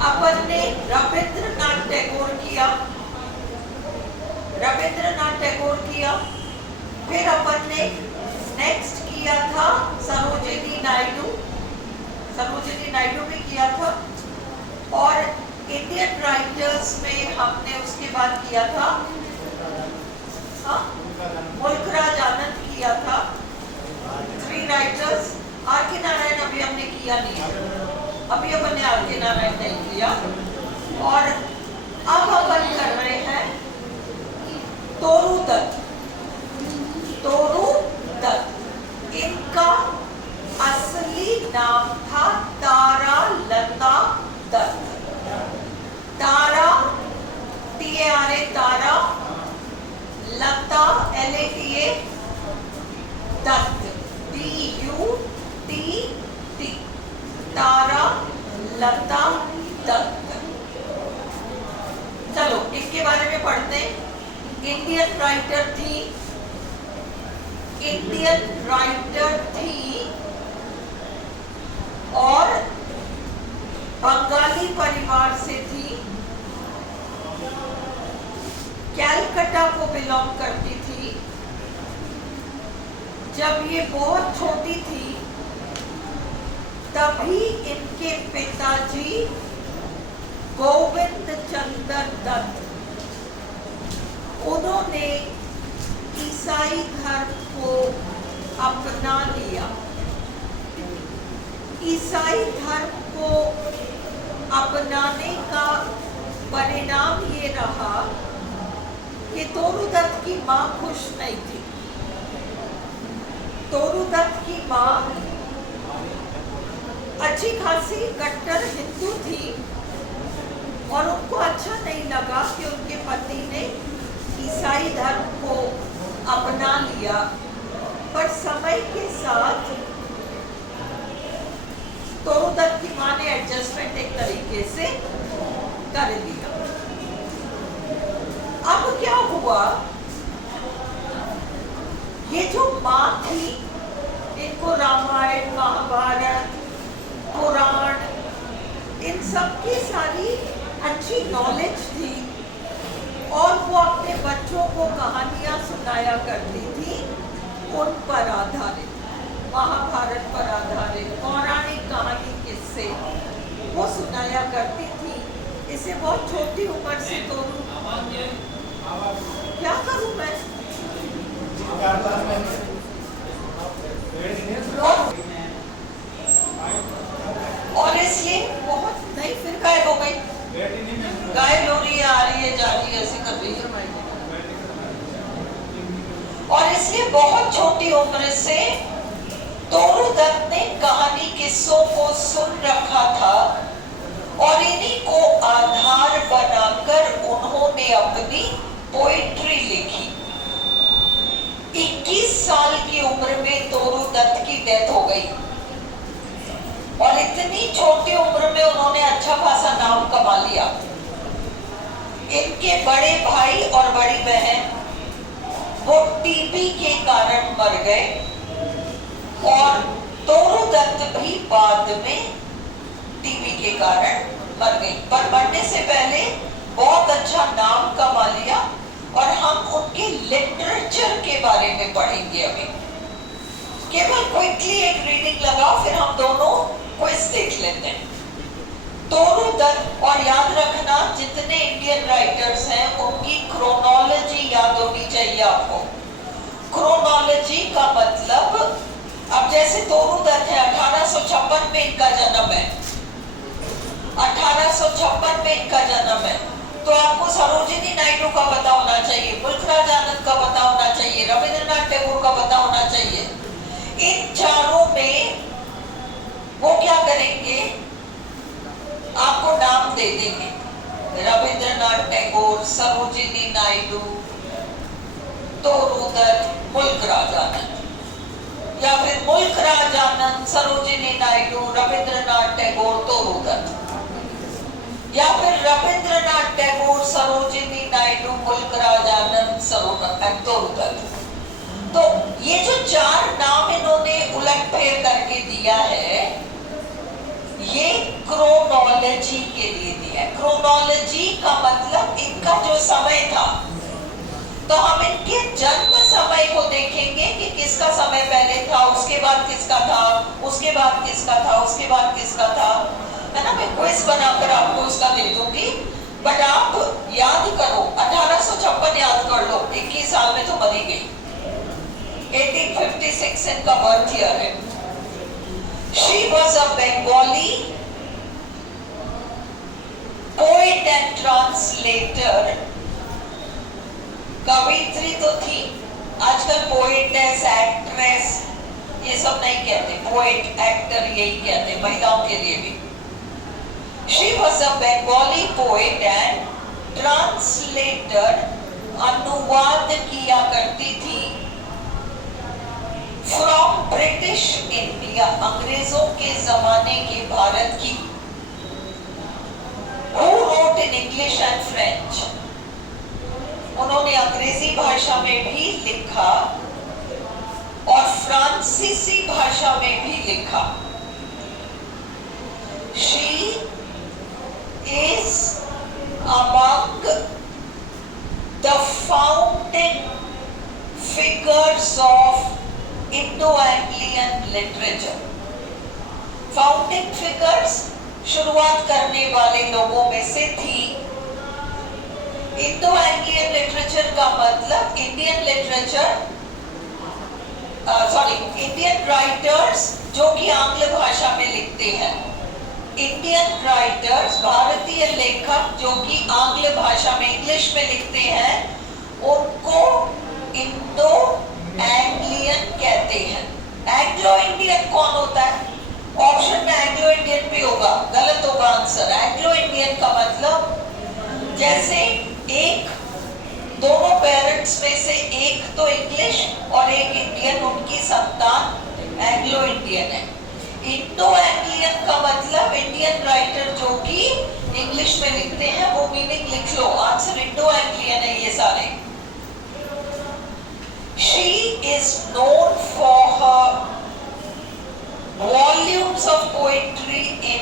अपन ने रविंद्रनाथ टैगोर किया, फिर अपन ने नेक्स्ट किया था सरोजिनी नायडू भी किया था, और इंडियन राइटर्स में हमने उसके बाद किया था मुल्कराज आनंद किया था। 3 राइटर्स। आर के नारायण अभी हमने किया नहीं, अभी अपन ने आर के नारायण नहीं किया। और अब अपन कर रहे हैं तोरू दत्त। इनका असली नाम था तारा लता दत्त। तारा TARA तारा, लता LATA, दत्त DUTT, तारा लता दत्त। चलो इसके बारे में पढ़ते हैं। इंडियन राइटर थी और बंगाली परिवार से थी, कैलकाटा को बिलोंग करती थी। जब ये बहुत छोटी थी तभी इनके पिताजी गोविंद चंद्र दत्त, उन्होंने ईसाई धर्म को अपना लिया। ईसाई धर्म को अपनाने का परिणाम ये रहा कि तोरू दत्त की माँ खुश नहीं थी। तोरू दत्त की माँ अच्छी खासी कट्टर हिंदू थी और उनको अच्छा नहीं लगा कि उनके पति ने ईसाई धर्म को अपना लिया। पर समय के साथ तोरू दत्त की माँ ने एडजस्टमेंट एक तरीके से कर लिया। अब क्या हुआ, ये जो माँ थी इनको रामायण महाभारत पुराण इन सब की सारी अच्छी नॉलेज थी और वो अपने बच्चों को कहानियां सुनाया करती थी उन पर आधारित, महाभारत पर आधारित पौराणिक कहानी किस्से वो सुनाया करती थी। इसे बहुत छोटी उम्र से तो क्या करूं मैं, और इसलिए बहुत नहीं, फिर गायब हो गई, गायब हो रही है, आ रही है, जा रही है, ऐसे कर रही है। और इसलिए बहुत छोटी उम्र से तोरू दत्त ने कहानी किस्सों को सुन रखा था और इन्हीं को आधार बनाकर उन्होंने अपनी पोइट्री लिखी। 21 साल की उम्र में तोरू दत्त की डेथ हो गई और इतनी छोटी उम्र में उन्होंने अच्छा खासा नाम कमा लिया। इनके बड़े भाई और बड़ी बहन वो टीबी के कारण मर गए और तोरू दत्त भी बाद में टीबी के कारण मर गई। पर मरने से पहले बहुत अच्छा नाम कमा लिया और हम उनके लिटरेचर के बारे में पढ़ेंगे अभी। केवल क्विकली एक रीडिंग लगाओ, फिर हम दोनों क्विज देख लेते हैं। तोरू दत्त, और याद रखना जितने इंडियन राइटर्स हैं उनकी क्रोनोलॉजी याद होनी चाहिए आपको। क्रोनोलॉजी का मतलब, अब जैसे तोरू दत्त है 1856 में इनका जन्म है, 1856 में इनका जन्म है, तो आपको सरोजिनी नायडू का पता होना चाहिए, मुल्कराज आनंद का पता होना चाहिए, रविंद्रनाथ टैगोर का पता होना चाहिए। इन चारों में वो क्या करेंगे, आपको नाम दे देंगे, रविंद्रनाथ टैगोर, सरोजिनी नायडू, तोरू दत्त, मुल्कराज आनंद, या फिर मुल्कराज आनंद, सरोजिनी नायडू, रविंद्रनाथ टैगोर, तोरू दत्त, या फिर रविंद्रनाथ टैगोर, सरोजिनी नायडू, मुल्कराज आनंद, तोरू दत्त। तो ये जो 4 नाम इन्होंने उलट फेर करके दिया है, ये क्रोनोलॉजी के लिए दिया है। क्रोनोलॉजी का मतलब इनका जो समय था, तो हम इनके जन्म समय को देखेंगे कि किसका समय पहले था, उसके बाद किसका था, उसके बाद किसका था, उसके बाद किसका था, है ना। मैं क्विज बनाकर आपको उसका दे दूंगी, बट आप याद करो 1856 याद कर लो, 21 साल में तो मरी गई। 1856 इनका बर्थ ईयर है। She was a Bengali poet and translator. कवित्री तो थी, आजकल पोएटेस, एक्ट्रेस ये सब नहीं कहते, पोएट, एक्टर यही कहते हैं महिलाओं के लिए भी। She was a Bengali poet and translator, अनुवाद किया करती थी फ्रॉम ब्रिटिश इंडिया, अंग्रेजों के जमाने के भारत की। Who wrote in English and French? उन्होंने अंग्रेजी भाषा में भी लिखा और फ्रांसीसी भाषा में भी लिखा। She is among the founding figures of Indo-Anglian literature. Founding figures, शुरुआत करने वाले लोगों में से थी। इंडो एंग्लियन लिटरेचर का मतलब इंडियन लिटरेचर, इंडियन राइटर्स जो कि आंग्ल भाषा में लिखते हैं। इंडियन राइटर्स, भारतीय लेखक जो कि आंग्ल भाषा में, इंग्लिश में लिखते हैं, उनको इंडो एंग्लियन कहते हैं। एंग्लो इंडियन कौन होता है? ऑप्शन में एंग्लो इंडियन भी होगा, गलत होगा आंसर। एंग्लो इंडियन का मतलब जैसे एक, दोनों पेरेंट्स में से एक तो इंग्लिश और एक इंडियन, उनकी संतान एंग्लो इंडियन है। इंडो एंग्लियन का मतलब इंडियन राइटर जो कि इंग्लिश में लिखते हैं, वो मीनिंग लिख लो, आंसर इंडो एंग्लियन है ये सारे। She is known for her volumes of poetry in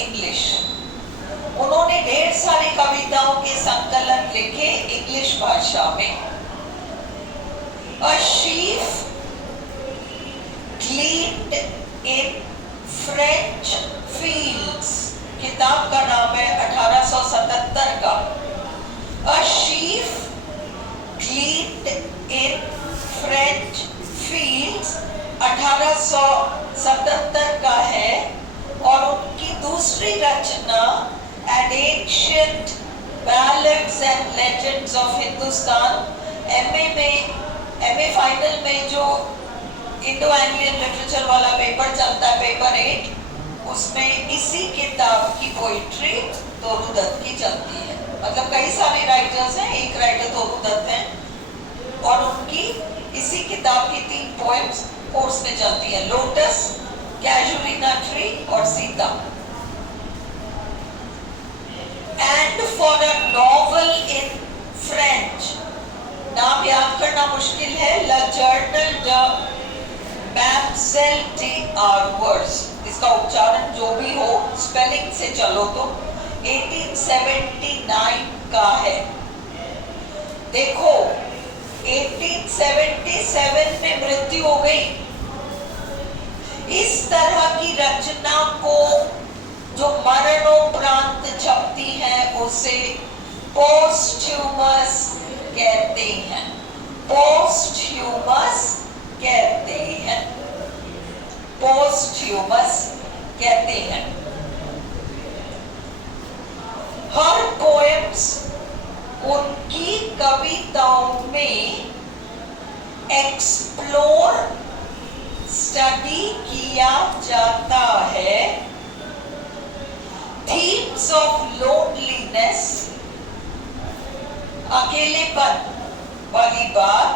English. उन्होंने ढेर सारी कविताओं के संकलन लिखे इंग्लिश भाषा में। A sheaf gleaned in French fields, किताब का नाम है 1877 का। A sheaf gleaned in French fields 1877 का है। और उनकी दूसरी रचना An Ancient Ballads and Legends of Hindustan, MA final में जो इंडो एंग्लियन लिटरेचर वाला पेपर चलता है, पेपर 8, उसमें इसी किताब की पोइट्री तोरू दत्त की चलती है। मतलब कई सारे राइटर्स हैं, एक राइटर तोरू दत्त हैं, और उनकी इसी किताब की 3 पोएम्स कोर्स में चलती है, लोटस, कैजुलिना ट्री और Sita. And for a novel in French, नाम याद करना मुश्किल है, ला जर्नल द मैमसेल डी आर्वर्स, इसका उच्चारण जो भी हो, स्पेलिंग से चलो तो 1879 का है। देखो 1877 में मृत्यु हो गई। इस तरह की रचना को जो मरणोपरांत छपती है उसे पोस्ट्यूमस कहते हैं। पोस्ट्यूमस कहते हैं, पोस्ट्यूमस कहते हैं। हर पोएम्स, उनकी कविताओं में एक्सप्लोर, स्टडी किया जाता है थीम्स ऑफ लोनलीनेस, अकेलेपन वाली बात,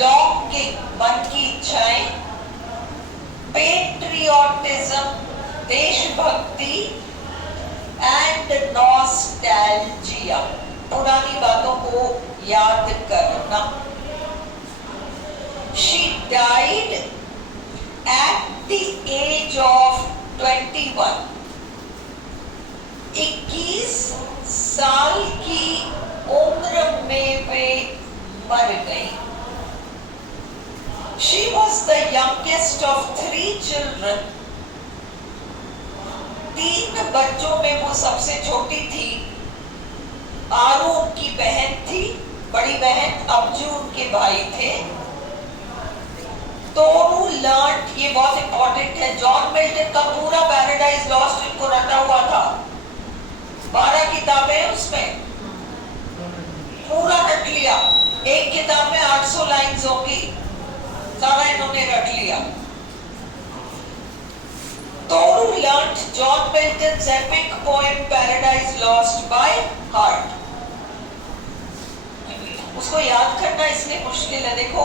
लॉन्गिंग, मन की इच्छाएं, पेट्रियोटिज्म, देशभक्ति, एंड नॉस्टैल्जिया, पुरानी बातों को याद करना। She died at the age of 21. 21 साल की उम्र में वे मर गई। She was the youngest of 3 children. 3 बच्चों में वो सबसे छोटी थी। आरू उनकी बहन थी, बड़ी बहन, अब्जू उनके भाई थे। तोरू लर्न, ये बहुत इंपॉर्टेंट है, जॉन मिल्टन का पूरा पैराडाइज लॉस्ट इनको रटा हुआ था, 12 किताबें उसमें पूरा रट लिया। एक किताब में 800 लाइन्स होगी, सारा इन्होंने रट लिया। Toru learn John Milton's epic poem Paradise Lost by heart. उसको याद करना इसलिए मुश्किल है। देखो,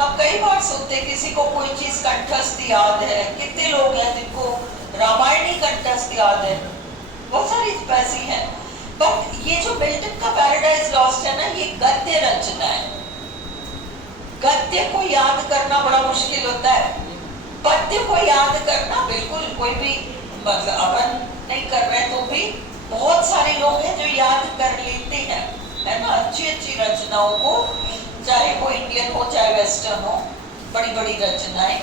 हम कई बार सुनते किसी को कोई चीज कंठस्थ याद है, कितने लोग हैं जिनको रामायण ही कंठस्थ याद है, बहुत सारी ऐसी हैं। बट ये जो मिल्टन का पैराडाइज लॉस्ट है ना, ये गद्य रचना है। गद्य को याद करना बड़ा मुश्किल होता है, पद्य को याद करना बिल्कुल, कोई भी मतलब अपन नहीं कर रहे तो भी बहुत सारे लोग हैं जो याद कर लेते हैं, है ना, अच्छी अच्छी रचनाओं को, चाहे वो इंडियन हो चाहे वेस्टर्न हो, बड़ी बड़ी रचनाएं।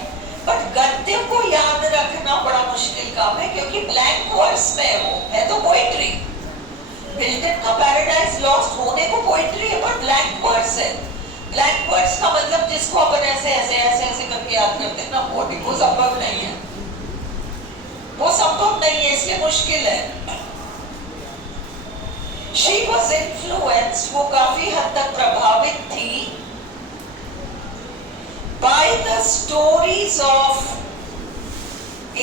बट गद्य को याद रखना बड़ा मुश्किल काम है, क्योंकि ब्लैंक वर्स में वो है तो पोइट्री। मिल्टन का पैराडाइज लॉस्ट होने को पोइट्री है, पर ब्लैंक वर्स है। ब्लैंक वर्स का मतलब जिसको अपन ऐसे ऐसे ऐसे ऐसे करके याद करते हैं ना, वो संभव नहीं है, वो संभव नहीं है, इसलिए मुश्किल है। She was influenced, वो काफी हद तक प्रभावित थी, by the stories of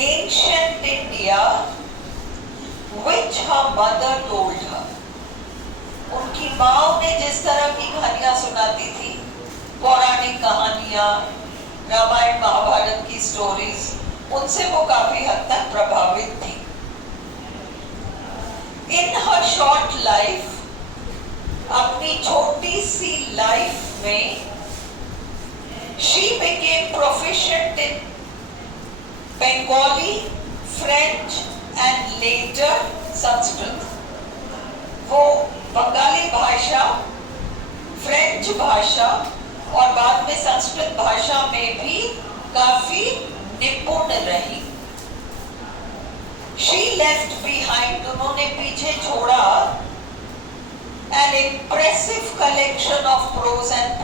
ancient India which her mother told her. उनकी माँ उन्हें जिस तरह की कहानियां सुनाती थी, पौराणिक कहानियां, रामायण महाभारत की स्टोरीज, उनसे वो काफी हद तक प्रभावित थी। In her short life, अपनी छोटी सी लाइफ में, she became proficient in Bengali, French and later Sanskrit. वो बंगाली भाषा, फ्रेंच भाषा और बाद में संस्कृत भाषा में भी काफी निपुण रही। She left behind, उन्होंने पीछे छोड़ा, an impressive collection of prose and